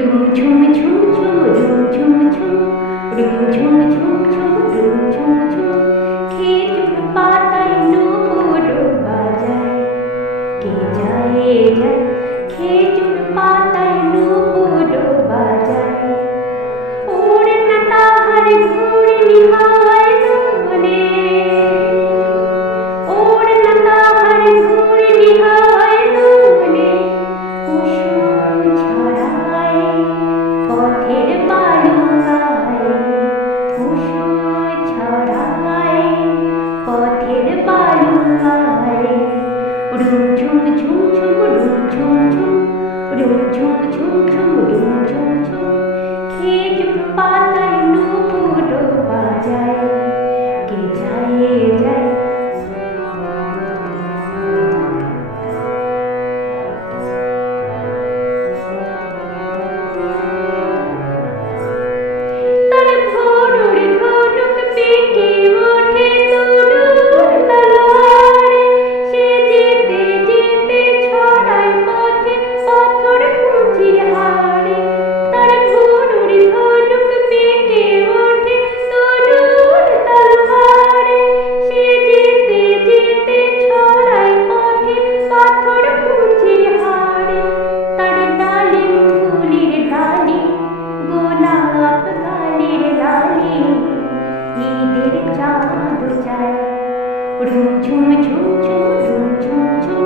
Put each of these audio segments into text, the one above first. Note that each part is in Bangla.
rum chum chum chum rum chum chum rum chum chum chum rum chum chum খেজুর পাতায় নূপুর বাজায় কে যায় যায় খেজুর পাতায় নূপুর বাজায় ওরে না তাহার ঘুড়ি হাওয়ায় দুবনে ওরে না তাহার ঘুড়ি হাওয়ায় দুবনে কুসুম ছড়ায় পথের বালুকায় কুসুম ছড়ায় পথের বালুকায় rum chum chum chum rum chum chum rum chum chum chum rum chum chum খেজুর পাতায় নূপুর বাজায় কে যায় যায় তার ভোরুর ধনুক পেকে ওঠে তরুর তলোয়ার সে যেতে যেতে ছড়ায় পথে পাথর কুচির হাড়ে তার ভোরুর ধনুক পেকে ওঠে তরুর তলোয়ার সে যেতে যেতে ছড়ায় পথে পাথর কুচির হাড়ে তার ডালিম ফুলের ডালি গোলাপ গালের লালি ঈদের চাঁদ যায় rum chum chum chum rum chum chum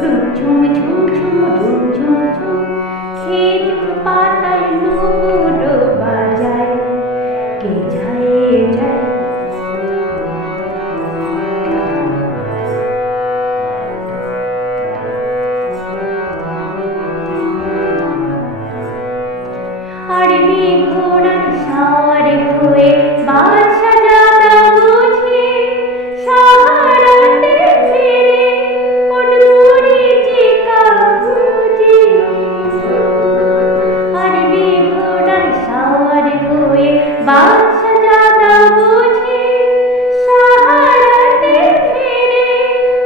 rum chum chum chum rum chum chum খেজুর পাতায় নূপুর বাজায় কে যায় যায় আরবি ঘোড়ার সাওয়ার হয়ে বাদশা জাদা বুঝে সাহারাতে ফিরে কোন মরীচিকা খুঁজে আরবি ঘোড়ার সাওয়ার হয়ে বাদশা জাদা বুঝে সাহারাতে ফিরে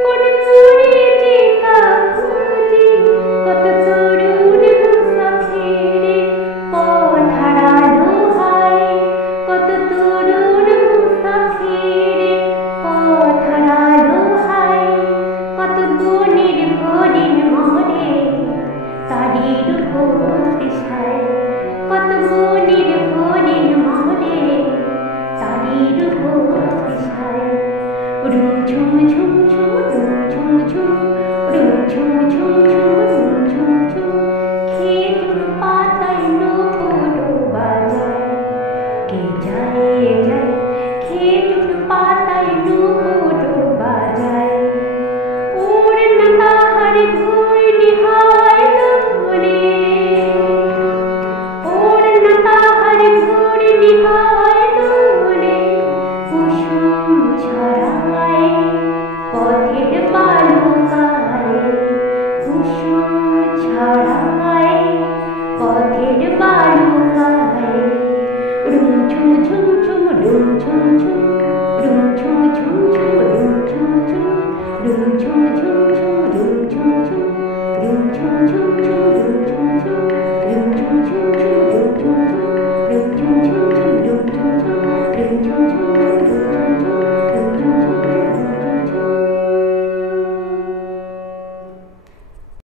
কোন মরীচিকা খুঁজে কত তরুণ মুসাফিরে পথ হারালো হায় কত তরুণ মুসাফিরে পথ হারালো হায় কত বনের হরিণ মরে তারই রূপসায় কত বনের হরিণ মরে তারই রূপসায় rum chum chum chum rum chum chum rum chum chum chum rum chum chum খেজুর পাতায় নূপুর বাজায় কে যায় যায় খেজুর পাতায় নূপুর বাজায় ওরে না তাহার ঘুড়ি হাওয়ায় দুবনে ওরে না তাহার ঘুড়ি হাওয়ায় দুবনে কুসুম ছড়ায় পথের বালুকায় কুসুম ছড়ায় পথের বালুকায় rum chum chum chum rum chum chum rum chum chum chum rum chum chum rum chum chum chum rum chum chum